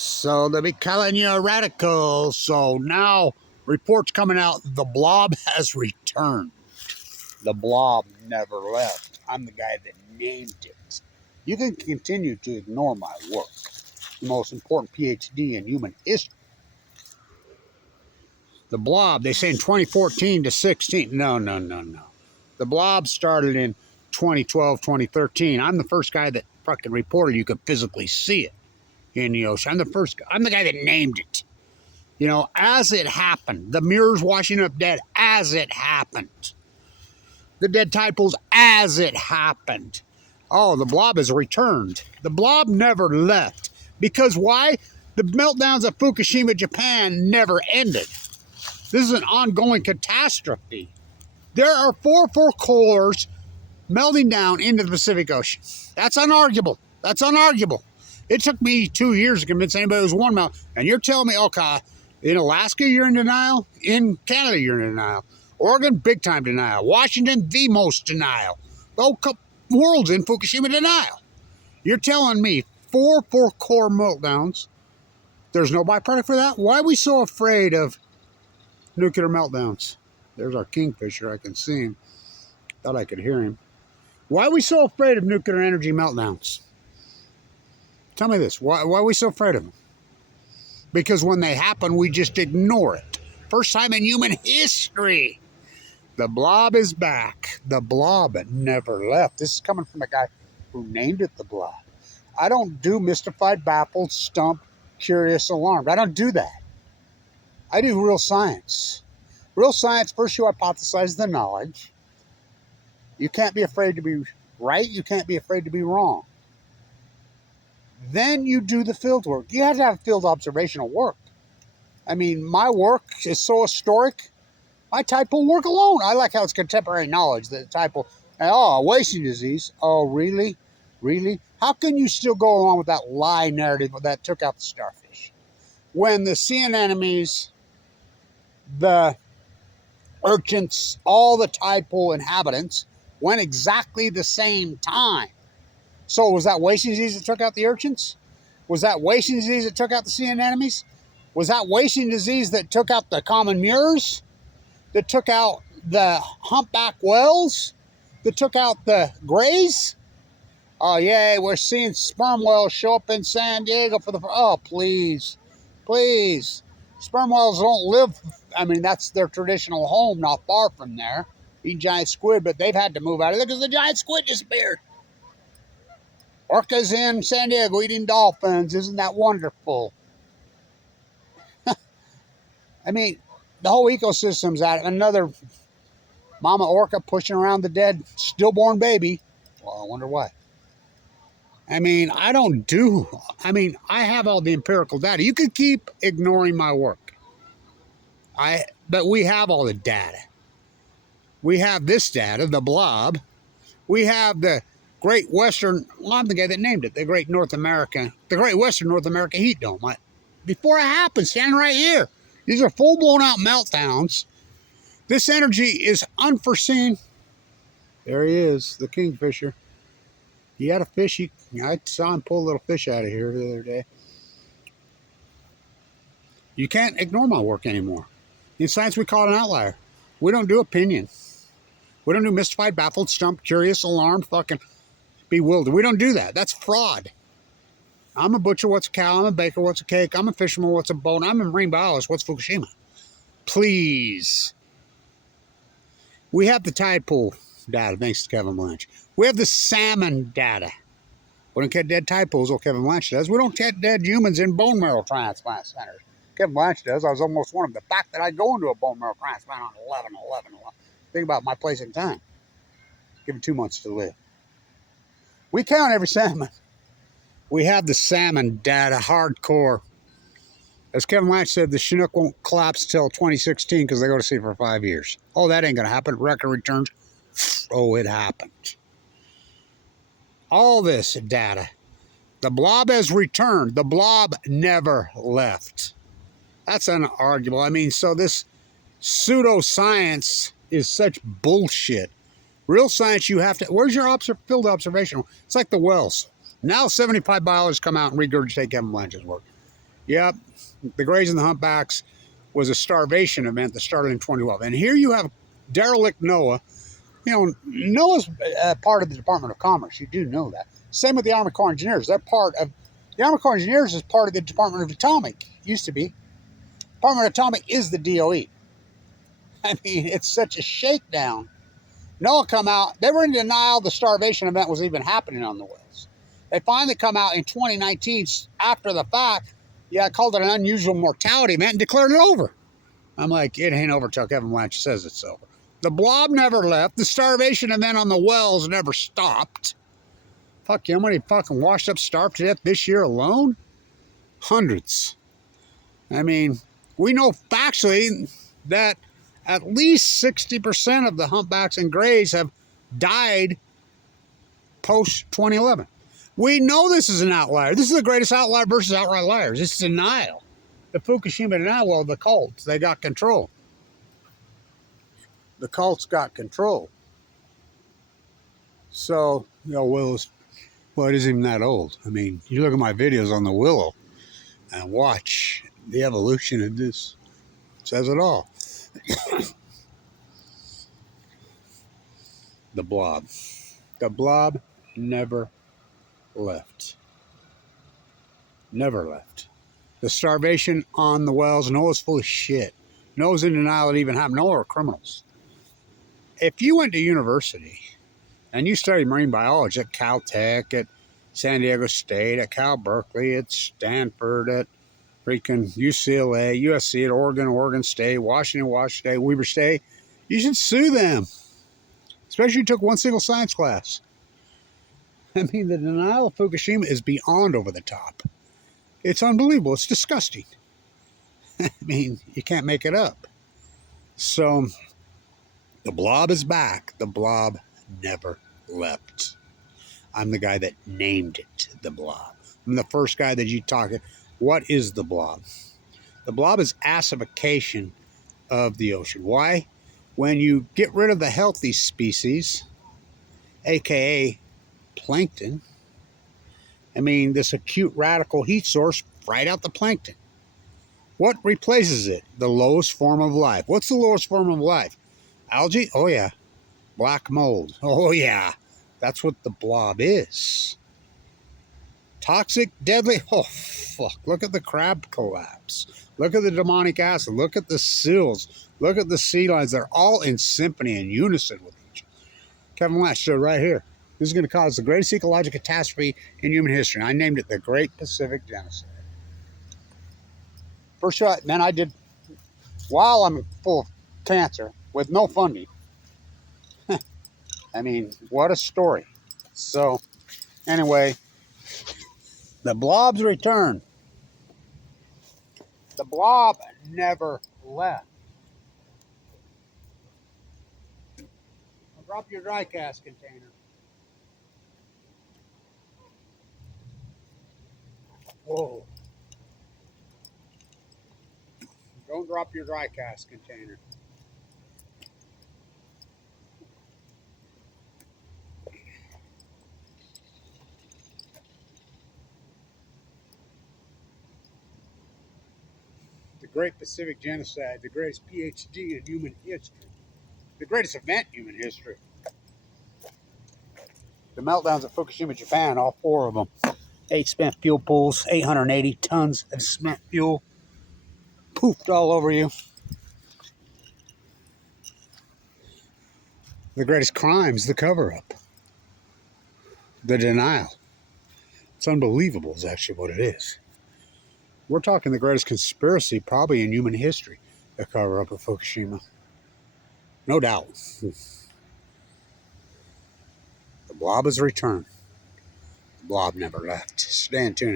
So they be calling you a radical. So now reports coming out, the blob has returned. The blob never left. I'm the guy that named it. You can continue to ignore my work. The most important PhD in human history. The blob, they say in 2014 to 16. No. The blob started in 2012, 2013. I'm the first guy that fucking reported you could physically see it in the ocean. I'm the guy that named it. You know, as it happened. The mirrors washing up dead as it happened. The dead tide pools as it happened. Oh, the blob has returned. The blob never left. Because why? The meltdowns of Fukushima, Japan never ended. This is an ongoing catastrophe. There are 4 cores melting down into the Pacific Ocean. That's unarguable. That's unarguable. It took me 2 years to convince anybody it was one melt. And you're telling me, okay, in Alaska you're in denial? In Canada you're in denial. Oregon, big time denial. Washington, the most denial. The whole world's in Fukushima denial. You're telling me 4 core meltdowns. There's no byproduct for that? Why are we so afraid of nuclear meltdowns? There's our kingfisher. I can see him. Thought I could hear him. Why are we so afraid of nuclear energy meltdowns? Tell me this. Why are we so afraid of them? Because when they happen, we just ignore it. First time in human history. The blob is back. The blob never left. This is coming from a guy who named it the blob. I don't do mystified, baffled, stumped, curious, alarmed. I don't do that. I do real science. Real science, first you hypothesize the knowledge. You can't be afraid to be right. You can't be afraid to be wrong. Then you do the field work. You have to have field observational work. I mean, my work is so historic. My type will work alone. I like how it's contemporary knowledge. The type will, oh, wasting disease. Oh, really? Really? How can you still go along with that lie narrative that took out the starfish? When the sea anemones, the urchins, all the tide pool inhabitants went exactly the same time. So was that wasting disease that took out the urchins? Was that wasting disease that took out the sea anemones? Was that wasting disease that took out the common murres? That took out the humpback whales? That took out the grays? Oh, yay, we're seeing sperm whales show up in San Diego for the... Oh, please. Please. Sperm whales don't live... I mean, that's their traditional home, not far from there. Eat giant squid, but they've had to move out of there because the giant squid disappeared. Orcas in San Diego eating dolphins. Isn't that wonderful? I mean, the whole ecosystem's out. Another mama orca pushing around the dead stillborn baby. Well, I wonder why. I mean, I have all the empirical data. You could keep ignoring my work. But we have all the data. We have this data, the blob. We have the Great Western, well, I'm the guy that named it, the Great Western North America Heat Dome. Before it happened, standing right here. These are full-blown out meltdowns. This energy is unforeseen. There he is, the kingfisher. He had a fish. I saw him pull a little fish out of here the other day. You can't ignore my work anymore. In science, we call it an outlier. We don't do opinion. We don't do mystified, baffled, stumped, curious, alarmed, fucking bewildered. We don't do that. That's fraud. I'm a butcher, what's a cow? I'm a baker, what's a cake? I'm a fisherman, what's a boat? I'm a marine biologist, what's Fukushima? Please. We have the tide pool data, thanks to Kevin Blanch. We have the salmon data. We don't get dead tide pools, like Kevin Blanch does. We don't get dead humans in bone marrow transplant centers. Kevin Blanch does. I was almost one of them. The fact that I go into a bone marrow transplant on 11/11/11. Think about my place in time. Give it 2 months to live. We count every salmon. We have the salmon data, hardcore. As Kevin Blanch said, the Chinook won't collapse till 2016 because they go to sea for 5 years. Oh, that ain't going to happen. Record returns. Oh, it happened. All this data. The blob has returned. The blob never left. That's unarguable. I mean, so this pseudoscience is such bullshit. Real science, you have to... Where's your field observation? It's like the wells. Now 75 biologists come out and regurgitate Kevin Blanch's work. Yep, the Greys and the Humpbacks was a starvation event that started in 2012. And here you have derelict NOAA. You know, NOAA's part of the Department of Commerce. You do know that. Same with the Army Corps of Engineers. They're part of, the Army Corps of Engineers is part of the Department of Atomic. Used to be. Department of Atomic is the DOE. I mean, it's such a shakedown. NOAA come out, they were in denial the starvation event was even happening on the wells. They finally come out in 2019 after the fact. Yeah, I called it an unusual mortality event and declared it over. I'm like, it ain't over till Kevin Blanch says it's over. The blob never left. The starvation event on the wells never stopped. Fuck, you know how many fucking washed up starved to death this year alone? Hundreds. I mean, we know factually that at least 60% of the humpbacks and grays have died post-2011. We know this is an outlier. This is the greatest outlier versus outliers. It's denial. The Fukushima denial, well, the cults, they got control. The cults got control. So, you know, well, it isn't even that old. I mean, you look at my videos on the willow and watch the evolution of this. It says it all. The blob. The blob never left. Never left. The starvation on the wells, NOAA's full of shit. NOAA's in denial it even happened. NOAA are criminals. If you went to university and you studied marine biology at Caltech, at San Diego State, at Cal Berkeley, at Stanford, at freaking UCLA, USC, at Oregon State, Washington State, Weber State, you should sue them. Especially if you took one single science class. I mean, the denial of Fukushima is beyond over the top. It's unbelievable. It's disgusting. I mean, you can't make it up. So, the blob is back. The blob never left. I'm the guy that named it the blob. I'm the first guy that you talk. What is the blob? The blob is acidification of the ocean. Why? When you get rid of the healthy species, aka plankton, I mean, this acute radical heat source fried out the plankton. What replaces it? The lowest form of life. What's the lowest form of life? Algae? Oh, yeah. Black mold. Oh, yeah. That's what the blob is. Toxic, deadly. Oh, fuck. Look at the crab collapse. Look at the demonic acid. Look at the seals. Look at the sea lions. They're all in symphony and unison with each other. Kevin Blanch showed right here. This is going to cause the greatest ecological catastrophe in human history. And I named it the Great Pacific Genocide. First shot, man, I did, while I'm full of cancer, with no funding. I mean, what a story. So, anyway, the blob's return. The blob never left. Drop your dry cast container. Whoa. Don't drop your dry cast container. The Great Pacific Genocide, the greatest PhD in human history. The greatest event in human history. The meltdowns at Fukushima, Japan, all four of them. 8 spent fuel pools, 880 tons of spent fuel. Poofed all over you. The greatest crimes, the cover-up. The denial. It's unbelievable is actually what it is. We're talking the greatest conspiracy probably in human history, the cover-up of Fukushima. No doubt. The blob has returned. The blob never left. Stay tuned.